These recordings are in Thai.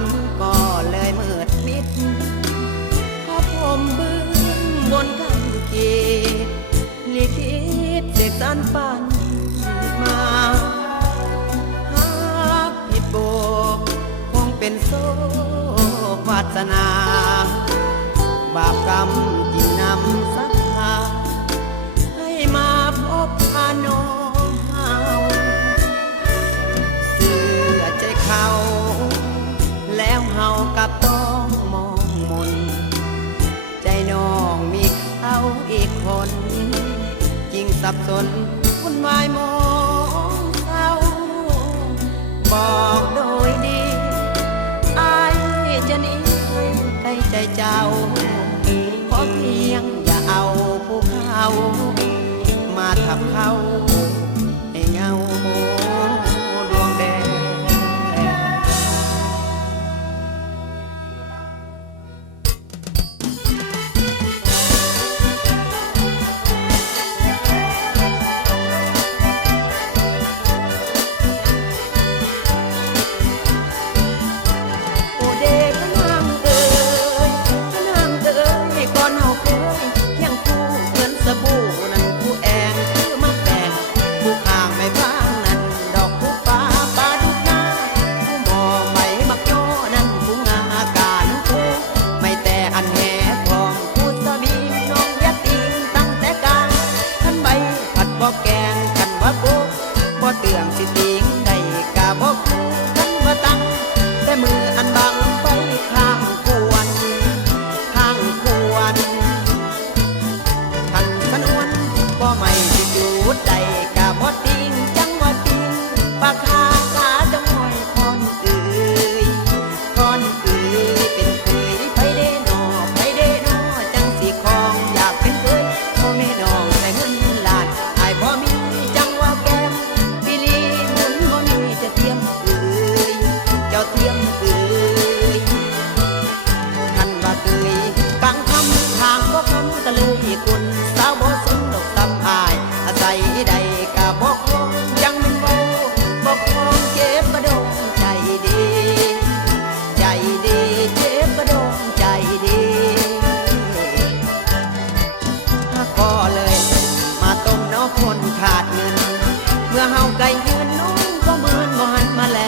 นก็เลยมืดมิดพอผมบึ้งบนคำกีลิขิตเสกสรรฝันมาหากผิดโบกคงเป็นโศกวาสนาบาปกรรมจึงนำสักพาให้มาพบพาน้องเฮาเสื่อใจเขาแล้วเฮากับต้องมองมนใจน้องมีเขาอีกคนยิ่งสับสนวุ่นวายมองเศร้าบอกโดยดีอายจะหนีใกล้ใจเจ้าขอเพียงอย่าเอาภูเขามาทับเขาให้เงาดวงแดงเตืองสิติงได้กะบอกคือขันบ่ตั้งแต่มืออันบังไปข้างควรทันสนวนบ่ไม่สิจูดใดกะบ่ติงจังว่าติงปากคาขาจังหอยคอนเอ่ยเป็นเคยไปเด้นอจังสิคองอยากเป็นเคยพ่อแม่น้องแต่เงินล้านอายบ่มีจังว่าแก้มเทียมเอ่ยเจ้าเทียมเอ่ยท่านว่าเคยกลางคำทางบ่คำตะเลยคุณสาวบ่สนดอกตำอายอาศัยใดกะบ่คงยังเป็นเบาบ่คงเจ็บกระดงใจดีเจ็บกระดงใจดีก็เลยมาต้มน้อคนขาดเงินเมื่อเฮาไกลยืนน้องก็เหมือนบ่หันมาแล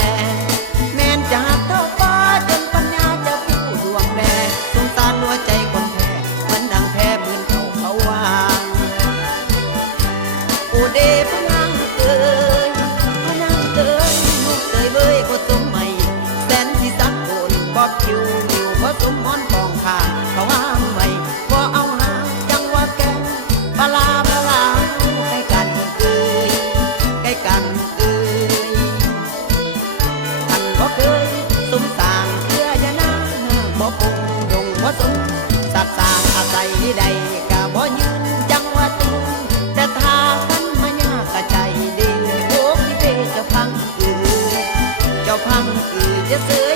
แม่นจะหักเท่าฟ้าจนปัญญาจะพิ้วดวงแดงสงสารหัวใจคนแพ้เหมือนดังแพ้เหมือนเขาวางโอเดพนังเอ่ยลูกเตยเบยบ่สมใหม่แสนที่สักโอนบ่คิวบ่สมมอนปองข้างเขาวางไว้บ่เอาหาจังว่าแกปลาใกล้กันเอ่ยใกล้กันเคยสมสางเพื่อยานาบ่คงดงบ่สมสักสางอาศัยใดกะบ่ยืนจังว่าตึงแต่ถ้าคันมายากะใจดีโอ้พี่เป้เจ้าพังจะซื้อ